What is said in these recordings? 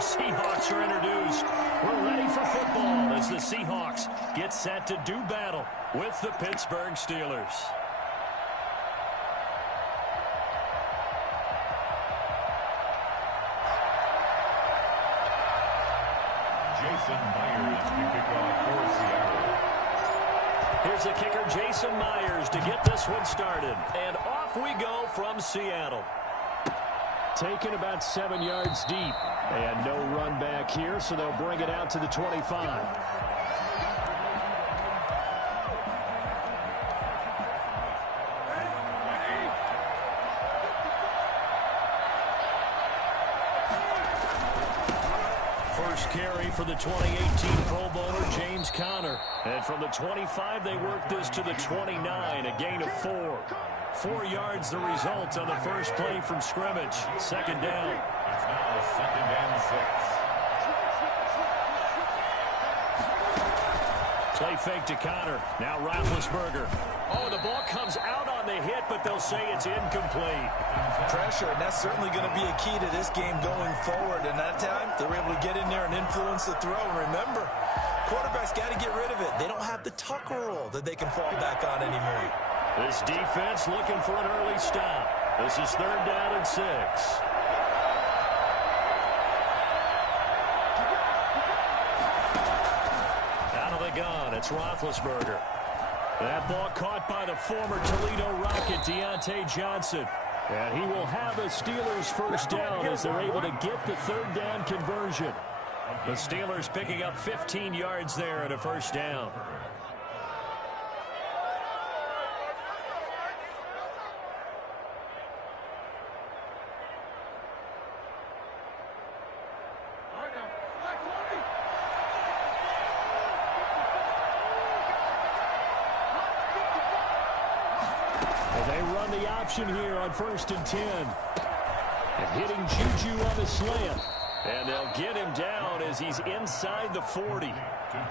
Seahawks are introduced. We're ready for football as the Seahawks get set to do battle with the Pittsburgh Steelers. Jason Myers to kick off for Seattle. Here's the kicker, Jason Myers, to get this one started. And off we go from Seattle. Taken about 7 yards deep. And no run back here, so they'll bring it out to the 25. First carry for the 2018 Pro Bowler, James Conner. And from the 25, they work this to the 29, a gain of 4. 4 yards the result on the first play from scrimmage. Second down. It's now 2nd and 6. Play fake to Conner. Now Roethlisberger. Oh, the ball comes out on the hit, but they'll say it's incomplete. Pressure, and that's certainly going to be a key to this game going forward. And that time, they were able to get in there and influence the throw. And remember, quarterbacks got to get rid of it. They don't have the tuck rule that they can fall back on anymore. This defense looking for an early stop. This is 3rd down and 6. Out of the gun, it's Roethlisberger. That ball caught by the former Toledo Rocket, Deontay Johnson. And he will have a Steelers first down as they're able to get the 3rd down conversion. The Steelers picking up 15 yards there at a first down. Here on 1st and 10. And hitting Juju on the slant. And they'll get him down as he's inside the 40.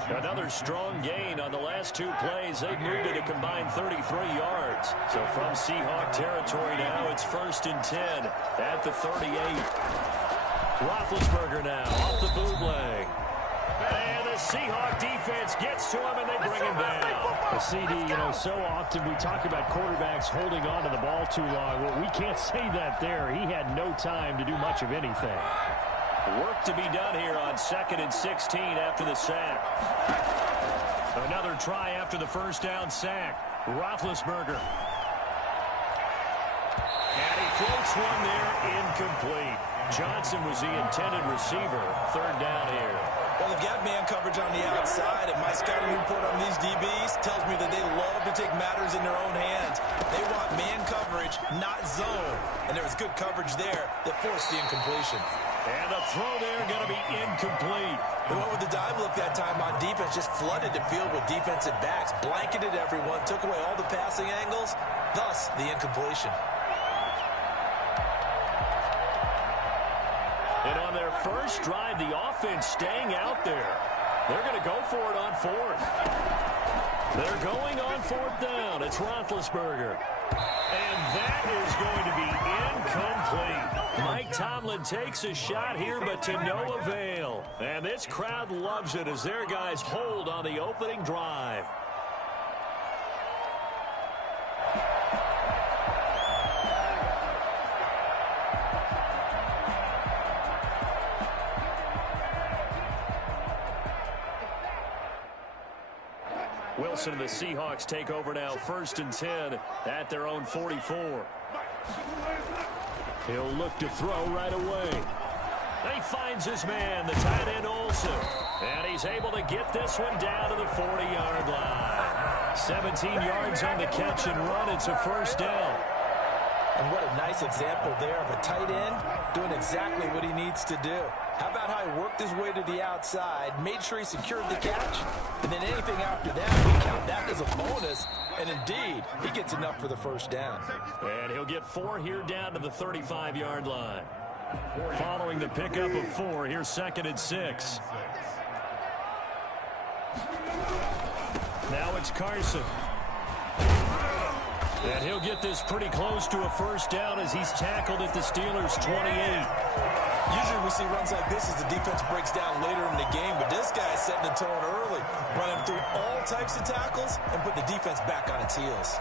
Another strong gain on the last 2 plays. They've moved it a combined 33 yards. So from Seahawk territory now, it's 1st and 10 at the 38. Roethlisberger now off the bootleg. And the Seahawk defense gets to him, and they bring him down. CD, so often we talk about quarterbacks holding on to the ball too long. Well, we can't say that there. He had no time to do much of anything. Work to be done here on 2nd and 16 after the sack. Another try after the first down sack. Roethlisberger. And he floats one there, incomplete. Johnson was the intended receiver. 3rd down here. Well, they've got man coverage on the outside, and my scouting report on these DBs tells me that they love to take matters in their own hands. They want man coverage, not zone. And there was good coverage there that forced the incompletion. And the throw there going to be incomplete. They went with the dive look that time on defense, just flooded the field with defensive backs, blanketed everyone, took away all the passing angles, thus the incompletion. And on their first drive, the offense staying out there. They're going to go for it on 4th. They're going on 4th down. It's Roethlisberger. And that is going to be incomplete. Mike Tomlin takes a shot here, but to no avail. And this crowd loves it as their guys hold on the opening drive. Wilson and the Seahawks take over now, 1st and 10 at their own 44. He'll look to throw right away. And he finds his man, the tight end Olsen. And he's able to get this one down to the 40-yard line. 17 yards on the catch and run. It's a first down. And what a nice example there of a tight end doing exactly what he needs to do. How about how he worked his way to the outside, made sure he secured the catch, and then anything after that, we count that as a bonus. And indeed, he gets enough for the first down. And he'll get 4 here down to the 35-yard line. Following the pickup of 4, here's 2nd and 6. Now it's Carson. And he'll get this pretty close to a first down as he's tackled at the Steelers' 28. Usually we see runs like this as the defense breaks down later in the game, but this guy is setting the tone early, running through all types of tackles and putting the defense back on its heels.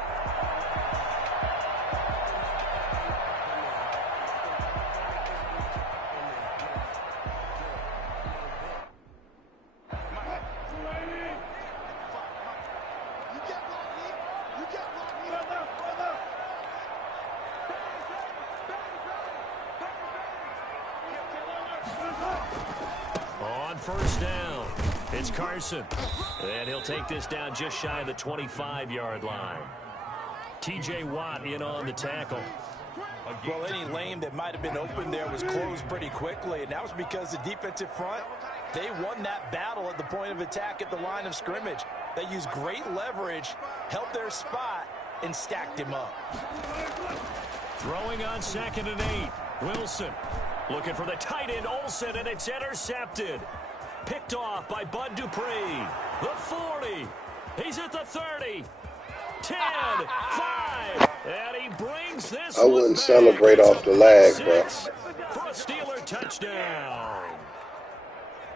On first down, it's Carson. And he'll take this down just shy of the 25-yard line. T.J. Watt in on the tackle. Well, any lane that might have been open there was closed pretty quickly, and that was because the defensive front, they won that battle at the point of attack at the line of scrimmage. They used great leverage, held their spot, and stacked him up. Throwing on 2nd and 8. Wilson looking for the tight end Olsen, and it's intercepted. Picked off by Bud Dupree. The 40. He's at the 30. 10, 5, and he brings this I wouldn't back. celebrate off the lag, bro. For a Steeler touchdown.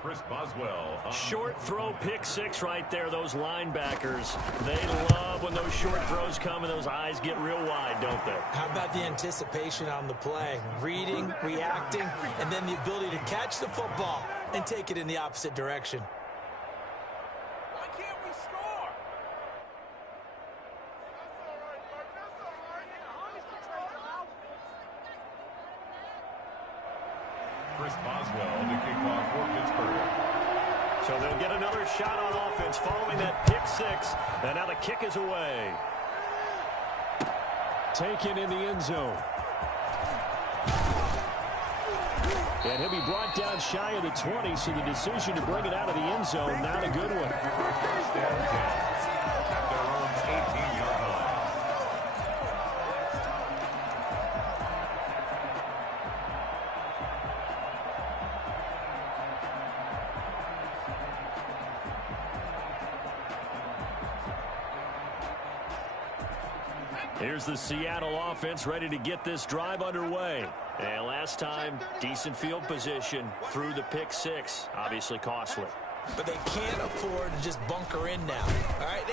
Chris Boswell. Short throw, pick six right there. Those linebackers, they love when those short throws come and those eyes get real wide, don't they? How about the anticipation on the play? Reading, reacting, and then the ability to catch the football and take it in the opposite direction. Why can't we score? Chris Boswell to kick off for Pittsburgh. So they'll get another shot on offense following that pick six. And now the kick is away. Taken in the end zone. And he'll be brought down shy of the 20, so the decision to bring it out of the end zone, not a good one. First down 10 at their own 18-yard line. Here's the Seattle offense ready to get this drive underway. And last time, decent field position through the pick six. Obviously costly. But they can't afford to just bunker in now. All right,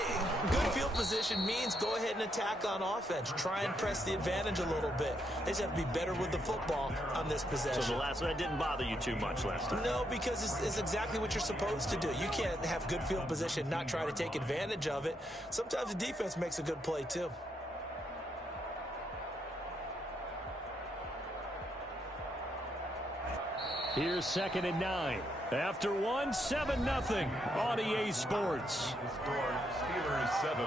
good field position means go ahead and attack on offense. Try and press the advantage a little bit. They just have to be better with the football on this possession. So that didn't bother you too much last time? No, because it's exactly what you're supposed to do. You can't have good field position, not try to take advantage of it. Sometimes the defense makes a good play too. Here's 2nd and 9. After 7-0 on EA Sports. The score, Steelers 7,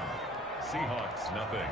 Seahawks nothing.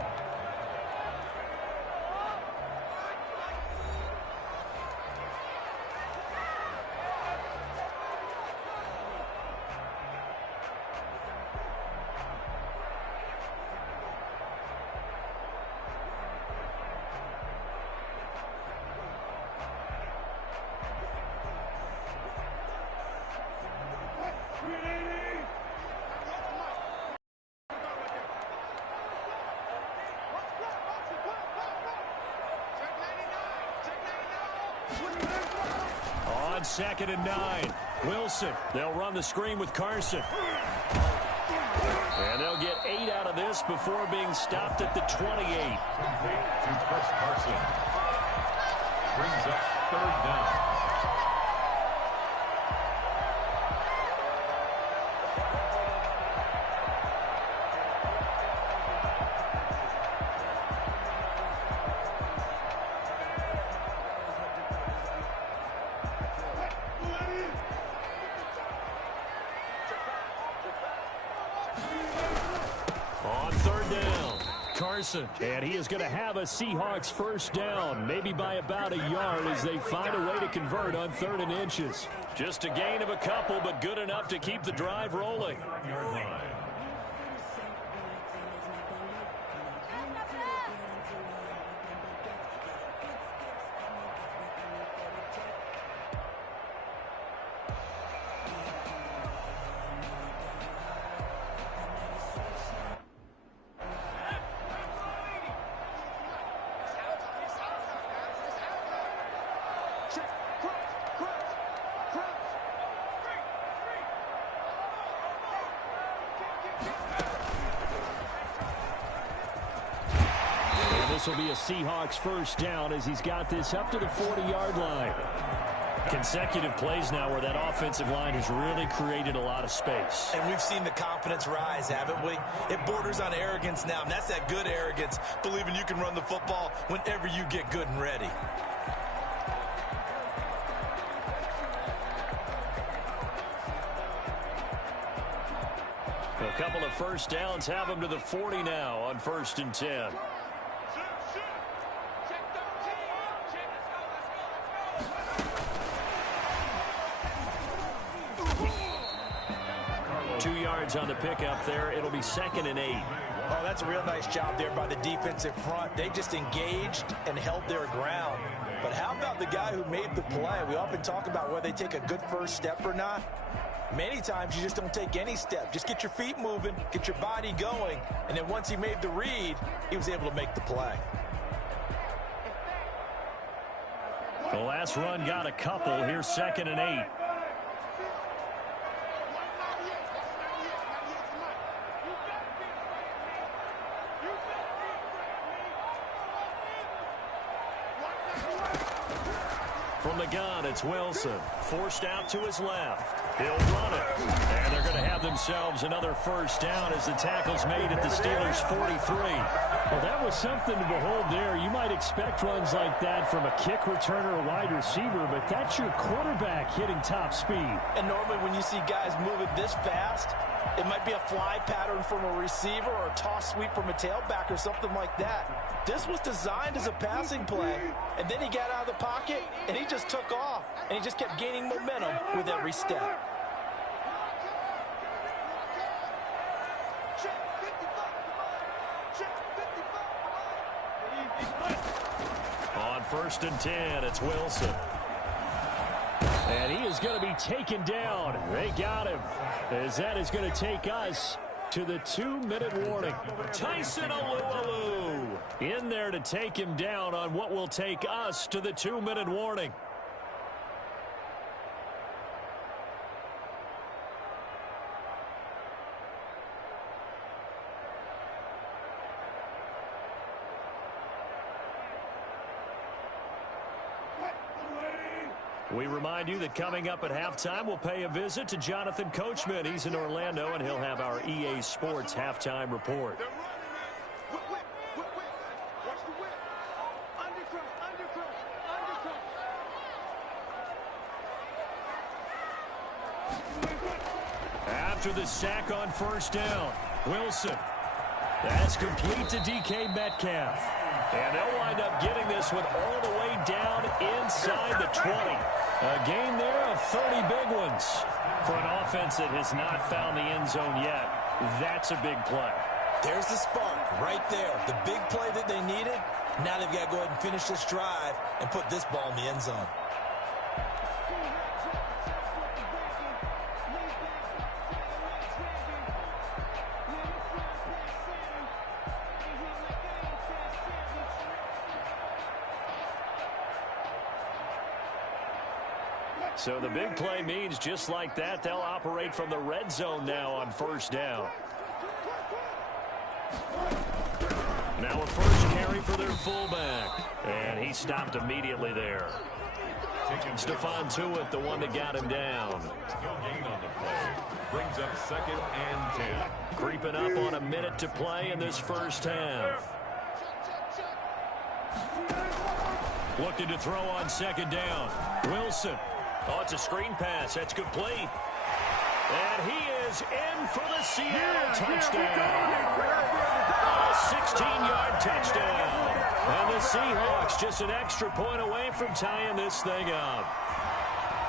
On 2nd and 9. Wilson. They'll run the screen with Carson. And they'll get 8 out of this before being stopped at the 28. To Chris Carson. Brings up 3rd down. On 3rd down, Carson. And he is going to have a Seahawks first down, maybe by about a yard as they find a way to convert on 3rd and inches. Just a gain of a couple, but good enough to keep the drive rolling. Yard line. This will be a Seahawks first down as he's got this up to the 40-yard line. Consecutive plays now where that offensive line has really created a lot of space. And we've seen the confidence rise, haven't we? It borders on arrogance now, and that's that good arrogance, believing you can run the football whenever you get good and ready. A couple of first downs have them to the 40 now on 1st and 10. 2 yards on the pickup there. It'll be 2nd and 8. Oh, that's a real nice job there by the defensive front. They just engaged and held their ground. But how about the guy who made the play? We often talk about whether they take a good first step or not. Many times you just don't take any step. Just get your feet moving, get your body going, and then once he made the read, he was able to make the play. The last run got a couple. Here's 2nd and 8. From the gun, it's Wilson. Forced out to his left. He'll run it. And they're going to have themselves another first down as the tackle's made at the Steelers' 43. Well, that was something to behold there. You might expect runs like that from a kick returner or wide receiver, but that's your quarterback hitting top speed. And normally when you see guys moving this fast, it might be a fly pattern from a receiver or a toss sweep from a tailback or something like that. This was designed as a passing play, and then he got out of the pocket, and he just took off, and he just kept gaining momentum with every step. On 1st and 10, it's Wilson. And he is going to be taken down. They got him. As that is going to take us to the 2-minute warning. Tyson Alualu in there to take him down on what will take us to the 2-minute warning. We remind you that coming up at halftime, we'll pay a visit to Jonathan Coachman. He's in Orlando, and he'll have our EA Sports halftime report. After the sack on first down, Wilson. That's complete to DK Metcalf. And they'll wind up getting this one all the way down inside the 20. A gain there of 30 big ones. For an offense that has not found the end zone yet, that's a big play. There's the spark right there. The big play that they needed. Now they've got to go ahead and finish this drive and put this ball in the end zone. So the big play means just like that, they'll operate from the red zone now on first down. Now a first carry for their fullback. And he stopped immediately there. Stephon Tuitt, the one that got him down. No gain on the play. Brings up 2nd and 10. Creeping up on a minute to play in this first half. Looking to throw on 2nd down. Wilson. Oh, it's a screen pass. That's complete. And he is in for the Seattle touchdown. A 16-yard touchdown. And the Seahawks just an extra point away from tying this thing up.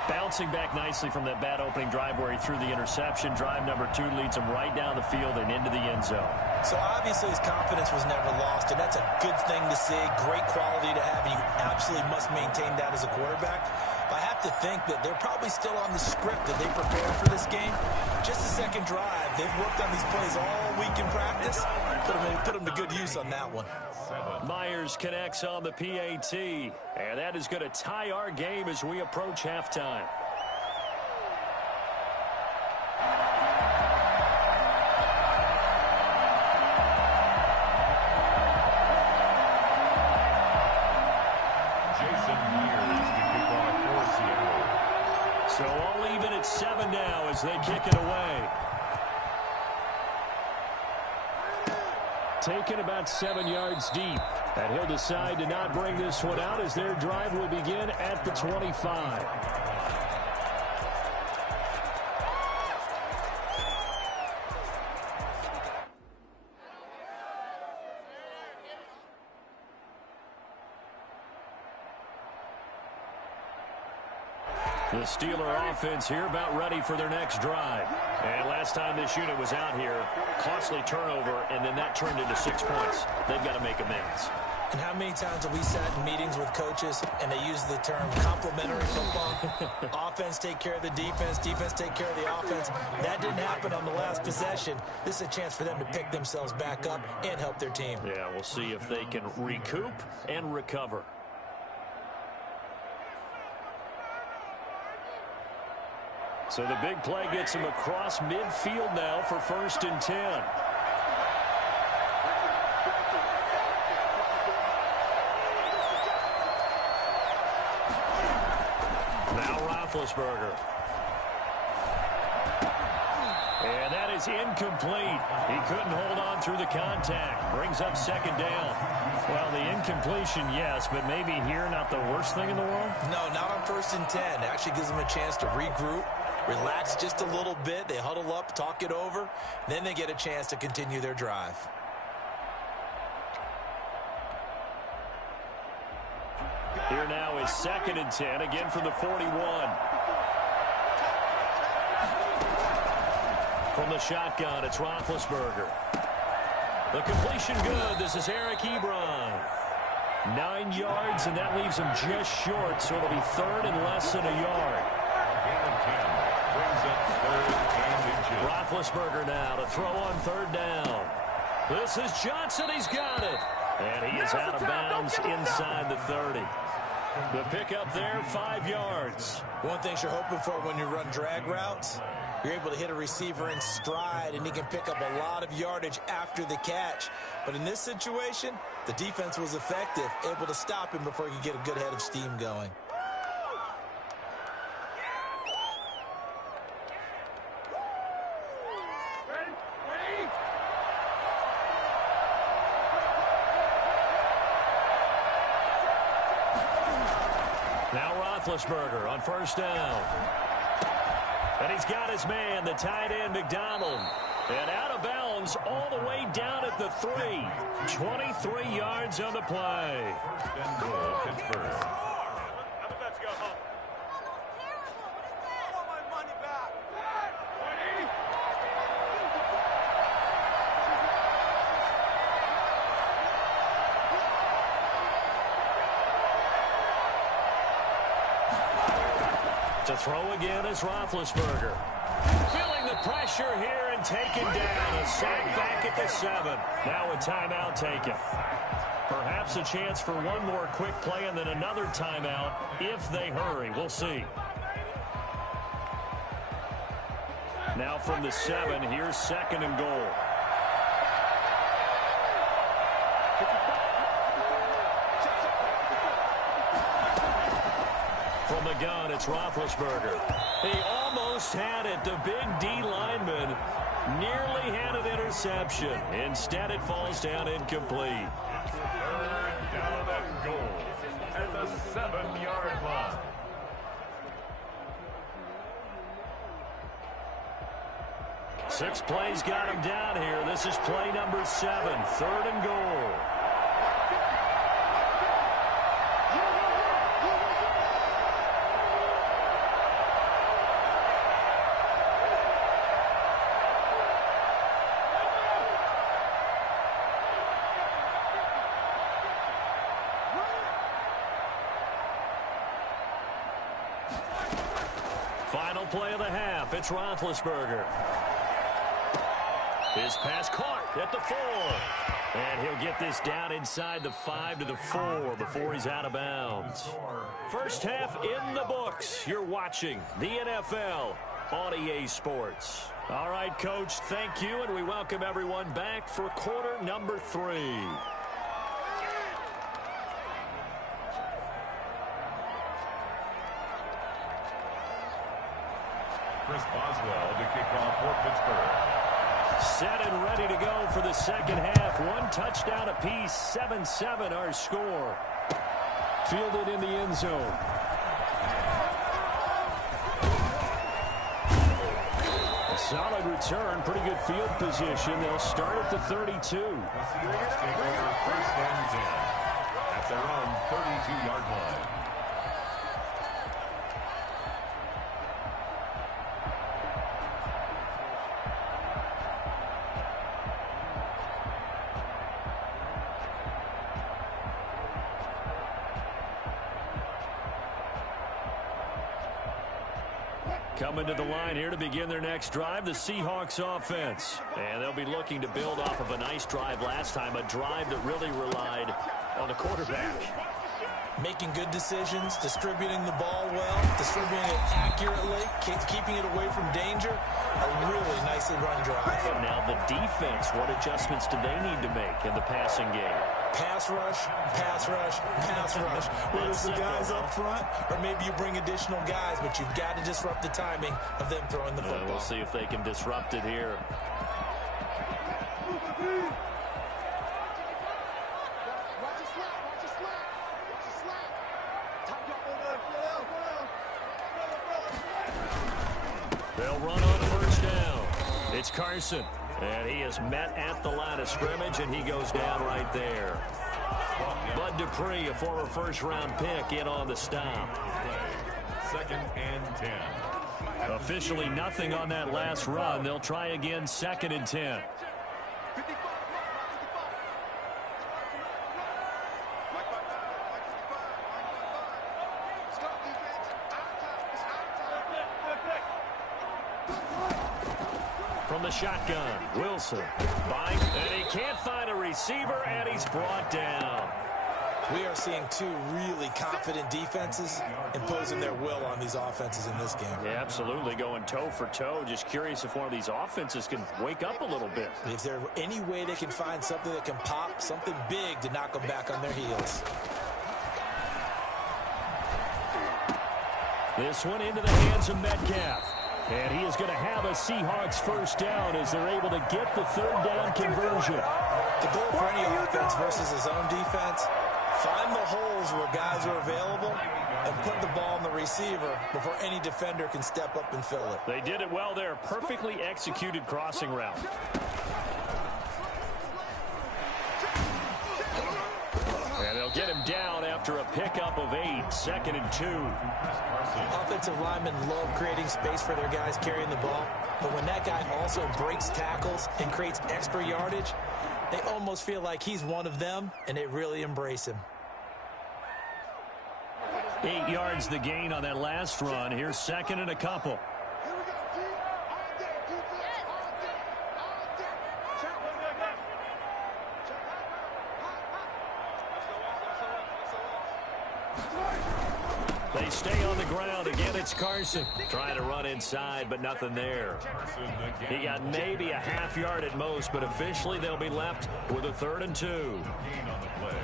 Bouncing back nicely from that bad opening drive where he threw the interception. Drive number 2 leads him right down the field and into the end zone. So obviously his confidence was never lost, and that's a good thing to see. Great quality to have, and you absolutely must maintain that as a quarterback. But I have to think that they're probably still on the script that they prepared for this game. Just a second drive. They've worked on these plays all week in practice. Put them to good use on that one. Myers connects on the PAT, and that is going to tie our game as we approach halftime. So all even at 7 now as they kick it away. Taken about 7 yards deep. And he'll decide to not bring this one out as their drive will begin at the 25. The Steeler offense here about ready for their next drive. And last time this unit was out here, costly turnover, and then that turned into 6 points. They've got to make amends. And how many times have we sat in meetings with coaches and they use the term complementary football? Offense take care of the defense, defense take care of the offense. That didn't happen on the last possession. This is a chance for them to pick themselves back up and help their team. Yeah, we'll see if they can recoup and recover. So the big play gets him across midfield now for 1st and 10. Now Roethlisberger. And that is incomplete. He couldn't hold on through the contact. Brings up 2nd down. Well, the incompletion, yes, but maybe here not the worst thing in the world? No, not on 1st and 10. It actually gives them a chance to regroup, relax just a little bit. They huddle up, talk it over. Then they get a chance to continue their drive. Here now is 2nd and 10, again from the 41. From the shotgun, it's Roethlisberger. The completion good. This is Eric Ebron. 9 yards, and that leaves him just short, so it'll be 3rd and less than a yard. Roethlisberger now to throw on 3rd down. This is Johnson. He's got it. And he is out of bounds inside the 30. The pickup there, 5 yards. One thing you're hoping for when you run drag routes, you're able to hit a receiver in stride, and he can pick up a lot of yardage after the catch. But in this situation, the defense was effective, able to stop him before he could get a good head of steam going. Now Roethlisberger on 1st down. And he's got his man, the tight end, McDonald. And out of bounds all the way down at the 3. 23 yards on the play. Pittsburgh. Let's go home. I want my money back. To throw again is Roethlisberger. Feeling the pressure here and taken down. A sack back at the 7. Now a timeout taken. Perhaps a chance for one more quick play and then another timeout if they hurry. We'll see. Now from the 7, here's 2nd and goal. From the gun, it's Roethlisberger. He almost had it. The big D lineman nearly had an interception. Instead, it falls down incomplete. 3rd down and goal at the 7-yard line. Six plays got him down here. This is play number 7, 3rd and goal. Final play of the half. It's Roethlisberger. His pass caught at the 4. And he'll get this down inside the 5 to the 4 before he's out of bounds. First half in the books. You're watching the NFL on EA Sports. All right, Coach, thank you, and we welcome everyone back for quarter number 3. Chris Boswell to kick off for Pittsburgh. Set and ready to go for the second half. One touchdown apiece, 7-7 our score. Fielded in the end zone. A solid return, pretty good field position. They'll start at the 32. The Seahawks take over first and 10 at their own 32-yard line. Coming to the line here to begin their next drive, the Seahawks offense. And they'll be looking to build off of a nice drive last time, a drive that really relied on the quarterback. Making good decisions, distributing the ball well, distributing it accurately, keeping it away from danger. A really nicely run drive. And now the defense, what adjustments do they need to make in the passing game? Pass rush, pass rush, pass rush. Whether it's the guys up front or maybe you bring additional guys, but you've got to disrupt the timing of them throwing the football. We'll see if they can disrupt it here. They'll run on first down. It's Carson. And he is met at the line of scrimmage, and he goes down right there. Bud Dupree, a former first-round pick, in on the stop. Second and 10. Officially nothing on that last run. They'll try again, second and 10. From the shotgun, Wilson. Bites, and he can't find a receiver, and he's brought down. We are seeing two really confident defenses imposing their will on these offenses in this game. Yeah, absolutely, going toe for toe. Just curious if one of these offenses can wake up a little bit. Is there any way they can find something that can pop, something big to knock them back on their heels? This one into the hands of Metcalf. And he is going to have a Seahawks first down as they're able to get the third down conversion. The goal for any offense versus his own defense, find the holes where guys are available and put the ball on the receiver before any defender can step up and fill it. They did it well there. Perfectly executed crossing route. And they'll get him down after a pickup of 8, second and 2. Offensive linemen love creating space for their guys carrying the ball, but when that guy also breaks tackles and creates extra yardage, they almost feel like he's one of them, and they really embrace him. 8 yards the gain on that last run. Here's second and a couple. They stay on the ground. Again, it's Carson. Trying to run inside, but nothing there. He got maybe a half yard at most, but officially they'll be left with a 3rd and 2. Gain on the play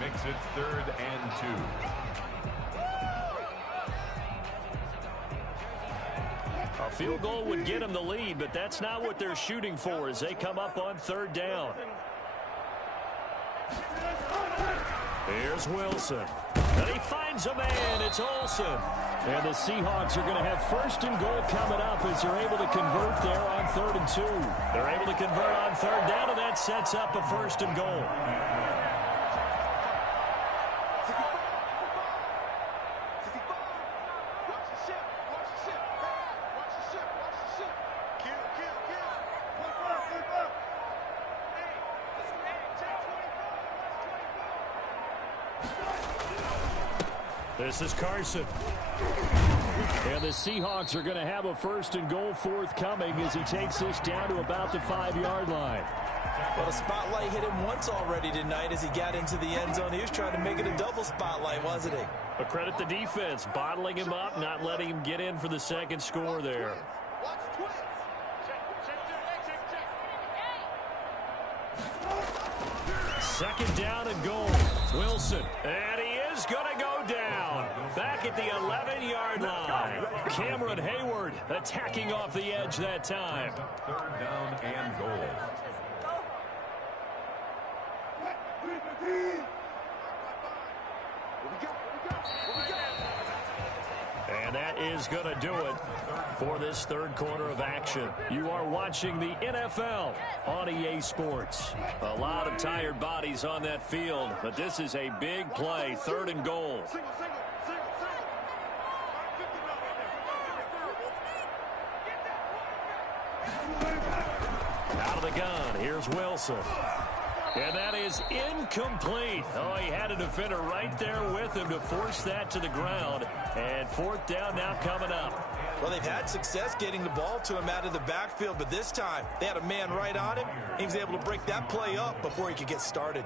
makes it 3rd and 2. A field goal would get them the lead, but that's not what they're shooting for as they come up on 3rd down. Here's Wilson. And he finds a man. It's Olsen. And the Seahawks are going to have 1st and goal coming up as they're able to convert there on 3rd and 2. They're able to convert on 3rd down, and that sets up a 1st and goal. This is Carson. And the Seahawks are going to have a 1st and goal forthcoming as he takes this down to about the 5-yard line. Well, the spotlight hit him once already tonight as he got into the end zone. He was trying to make it a double spotlight, wasn't he? But credit the defense, bottling him up, not letting him get in for the second score there. Second down and goal. Wilson. And he is going to go down. back at the 11-yard line. Cameron Hayward attacking off the edge that time. Third down and goal. And that is going to do it for this third quarter of action. You are watching the NFL on EA Sports. A lot of tired bodies on that field, but this is a big play, third and goal. Out of the gun, here's Wilson. And that is incomplete. Oh, he had a defender right there with him to force that to the ground. And fourth down now coming up. Well, they've had success getting the ball to him out of the backfield, but this time they had a man right on him. He was able to break that play up before he could get started.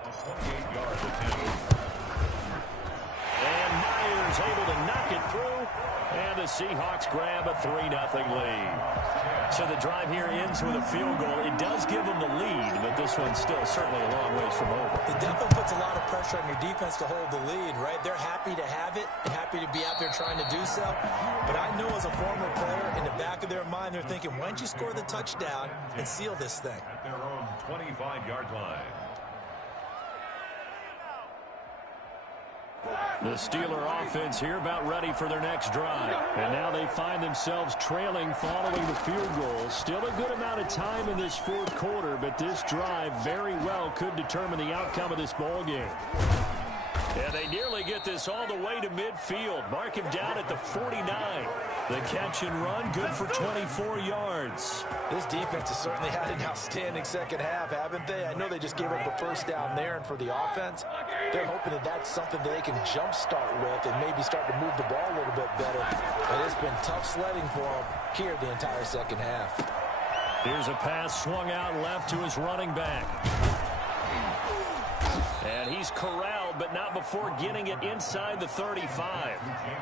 And Myers able to knock it through. And the Seahawks grab a 3-0 lead. So the drive here ends with a field goal. It does give them the lead, but this one's still certainly a long ways from over. It definitely puts a lot of pressure on your defense to hold the lead, right? They're happy to have it and happy to be out there trying to do so. But I know as a former player, in the back of their mind, they're thinking, why don't you score the touchdown and seal this thing? At their own 25-yard line. The Steeler offense here about ready for their next drive. And now they find themselves trailing following the field goal. Still a good amount of time in this fourth quarter, but this drive very well could determine the outcome of this ball game. And they nearly get this all the way to midfield. Mark him down at the 49. The catch and run, good for 24 yards. This defense has certainly had an outstanding second half, haven't they? I know they just gave up a first down there, and for the offense, they're hoping that that's something that they can jumpstart with and maybe start to move the ball a little bit better. But it's been tough sledding for them here the entire second half. Here's a pass swung out left to his running back. And he's corralled, but not before getting it inside the 35.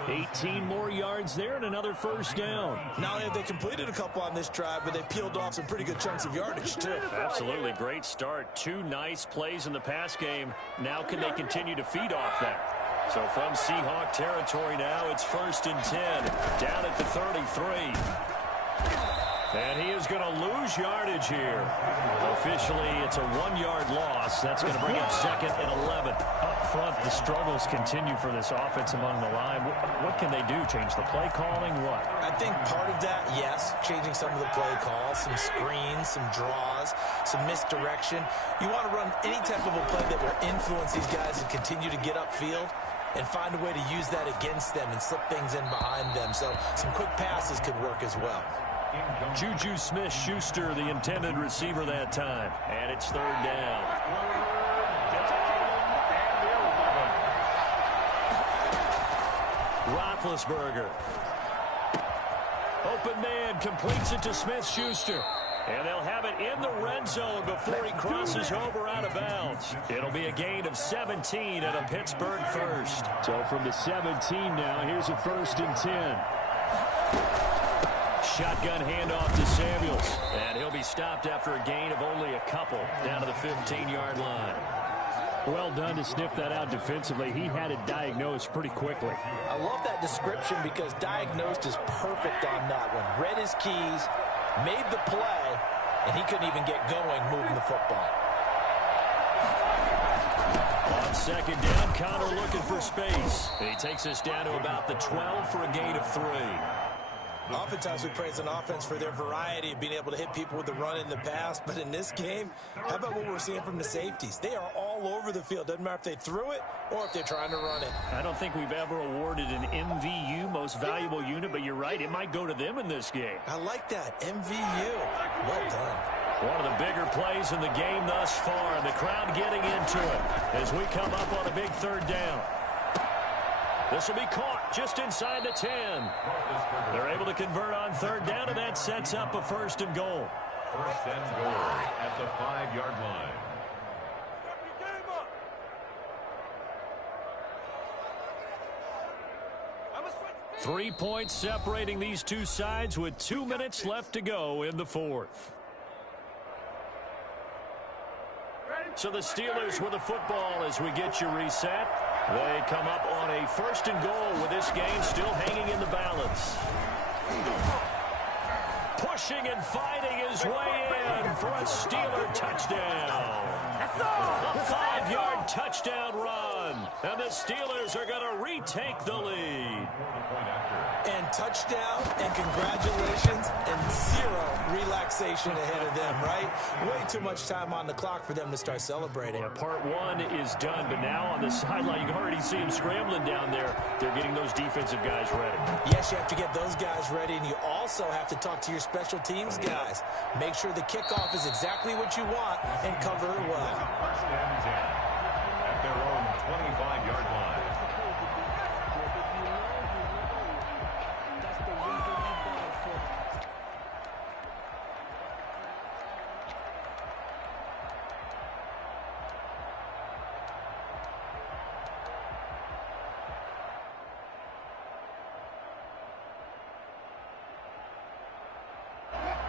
18 more yards there and another first down. Not only have they completed a couple on this drive, but they peeled off some pretty good chunks of yardage, too. Absolutely. Great start. Two nice plays in the pass game. Now can they continue to feed off that? So from Seahawk territory now, it's 1st and 10. Down at the 33. And he is going to lose yardage here. Officially, it's a 1-yard loss. That's going to bring up 2nd and 11. Up front, the struggles continue for this offense among the line. What can they do? Change the play calling? What? I think part of that, yes, changing some of the play calls, some screens, some draws, some misdirection. You want to run any type of a play that will influence these guys and continue to get upfield and find a way to use that against them and slip things in behind them. So some quick passes could work as well. Juju Smith-Schuster, the intended receiver that time. And it's 3rd down. Roethlisberger. Open man, completes it to Smith-Schuster. And they'll have it in the red zone before he crosses over out of bounds. It'll be a gain of 17 and a Pittsburgh first. So from the 17 now, here's a 1st and 10. Shotgun handoff to Samuels. And he'll be stopped after a gain of only a couple down to the 15-yard line. Well done to sniff that out defensively. He had it diagnosed pretty quickly. I love that description because diagnosed is perfect on that one. Read his keys, made the play, and he couldn't even get going moving the football. On 2nd down, Connor looking for space. And he takes us down to about the 12 for a gain of 3. Oftentimes we praise an offense for their variety of being able to hit people with the run in the pass, but in this game, how about what we're seeing from the safeties? They are all over the field. Doesn't matter if they threw it or if they're trying to run it. I don't think we've ever awarded an MVU, most valuable unit, but you're right, it might go to them in this game. I like that, MVU. Well done. One of the bigger plays in the game thus far, and the crowd getting into it as we come up on a big 3rd down. This will be caught just inside the 10. They're able to convert on 3rd down, and that sets up a 1st and goal. 1st and goal at the 5-yard line. 3 points separating these two sides with 2 minutes left to go in the 4th. So the Steelers with the football as we get you reset. They come up on a 1st and goal with this game still hanging in the balance. Pushing and fighting his way in for a Steeler touchdown. A 5-yard touchdown run. And the Steelers are going to retake the lead. And touchdown and congratulations and zero relaxation ahead of them, right? Way too much time on the clock for them to start celebrating. Yeah, part one is done, but now on the sideline, you can already see them scrambling down there. They're getting those defensive guys ready. Yes, you have to get those guys ready, and you also have to talk to your special teams guys. Make sure the kickoff is exactly what you want and cover it well. 1st and 10 at their own 25-yard line.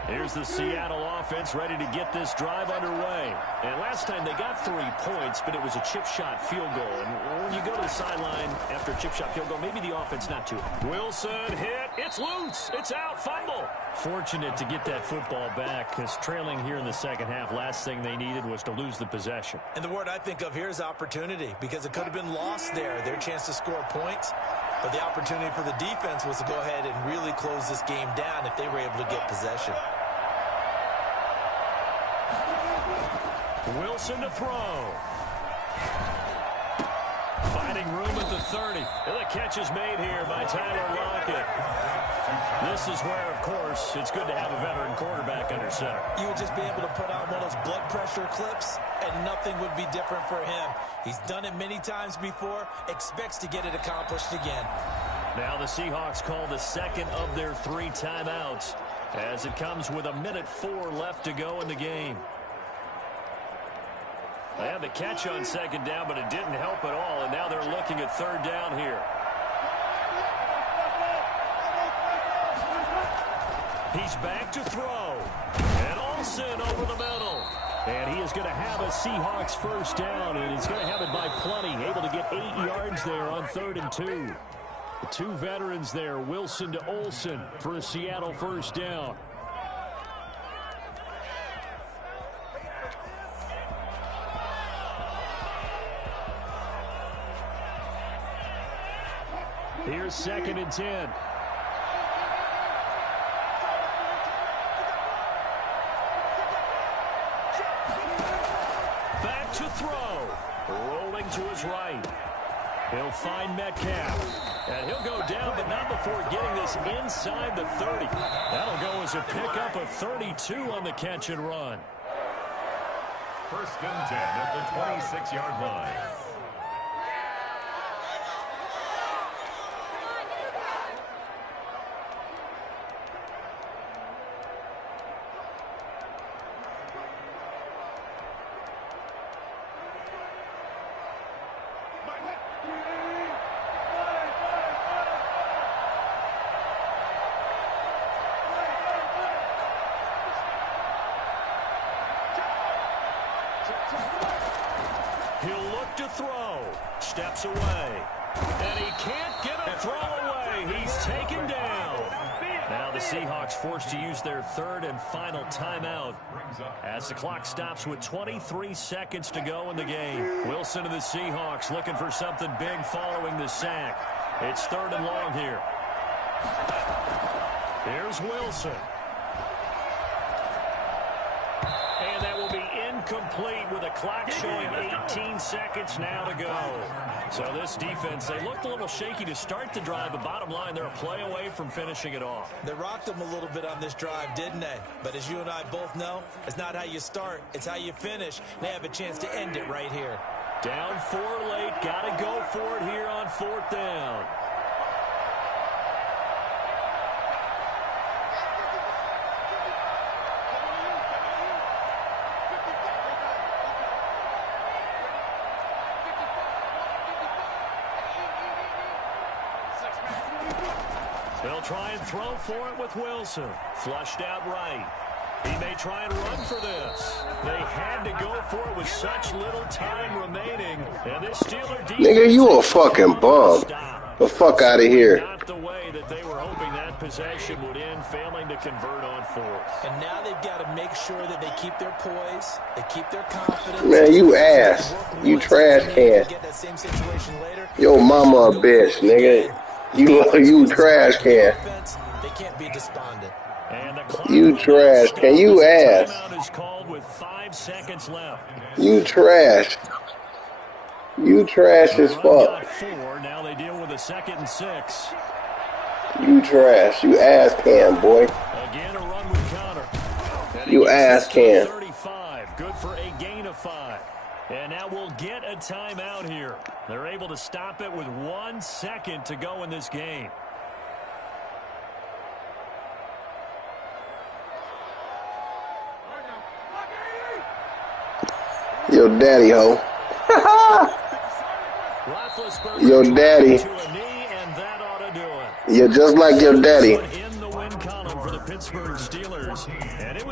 Here's the Seattle offense ready to get this drive underway. And last time they got 3 points, but it was a chip shot field goal. And when you go to the sideline after a chip shot field goal, maybe the offense not too. Wilson hit. It's loose. It's out. Fumble. Fortunate to get that football back because trailing here in the second half, last thing they needed was to lose the possession. And the word I think of here is opportunity because it could have been lost there, their chance to score points. But the opportunity for the defense was to go ahead and really close this game down if they were able to get possession. Wilson to throw. Finding room at the 30. And the catch is made here by Tyler Lockett. This is where, of course, it's good to have a veteran quarterback under center. You would just be able to put on one of those blood pressure clips, and nothing would be different for him. He's done it many times before, expects to get it accomplished again. Now the Seahawks call the second of their 3 timeouts as it comes with 1:04 left to go in the game. They had the catch on 2nd down, but it didn't help at all, and now they're looking at 3rd down here. He's back to throw. And Olsen over the middle. And he is going to have a Seahawks 1st down, and he's going to have it by plenty. Able to get 8 yards there on 3rd and 2. The 2 veterans there, Wilson to Olsen for a Seattle 1st down. Here's 2nd and 10. Back to throw. Rolling to his right. He'll find Metcalf. And he'll go down, but not before getting this inside the 30. That'll go as a pickup of 32 on the catch and run. 1st and 10 at the 26-yard line. He'll look to throw. Steps away. And he can't get a throw away. He's taken down. Now the Seahawks forced to use their 3rd and final timeout as the clock stops with 23 seconds to go in the game. Wilson and the Seahawks looking for something big following the sack. It's 3rd and long here. Here's Wilson. And that will be incomplete with a clock showing 18 seconds now to go. So this defense, they looked a little shaky to start the drive, but bottom line, they're a play away from finishing it off. They rocked them a little bit on this drive, didn't they? But as you and I both know, it's not how you start, it's how you finish. They have a chance to end it right here. Down 4 late, got to go for it here on 4th down. They'll try and throw for it with Wilson. Flushed out right. He may try and run for this. They had to go for it with such little time remaining. And this Steeler defense, Nigga, you a fucking bum. The fuck out of here. Not the way that they were hoping that possession would end, failing to convert on fourth. And now they've got to make sure that they keep their poise, they keep their confidence. Man, you ass. You trash can. Yo mama a bitch, nigga. You trash can. They can't be despondent. You trash can. You ass. Timeout is called with 5 seconds left. You trash. You trash as fuck. 4. Now they deal with a 2nd and 6. You trash. You ass can, boy. Again, a run with counter. You ass can. 35. Good for a gain of 5. And now we'll get a timeout here. They're able to stop it with 1 second to go in this game. Yo daddy ho. Yo daddy. You're just like your daddy. In the win column for the Pittsburgh Steelers. And it was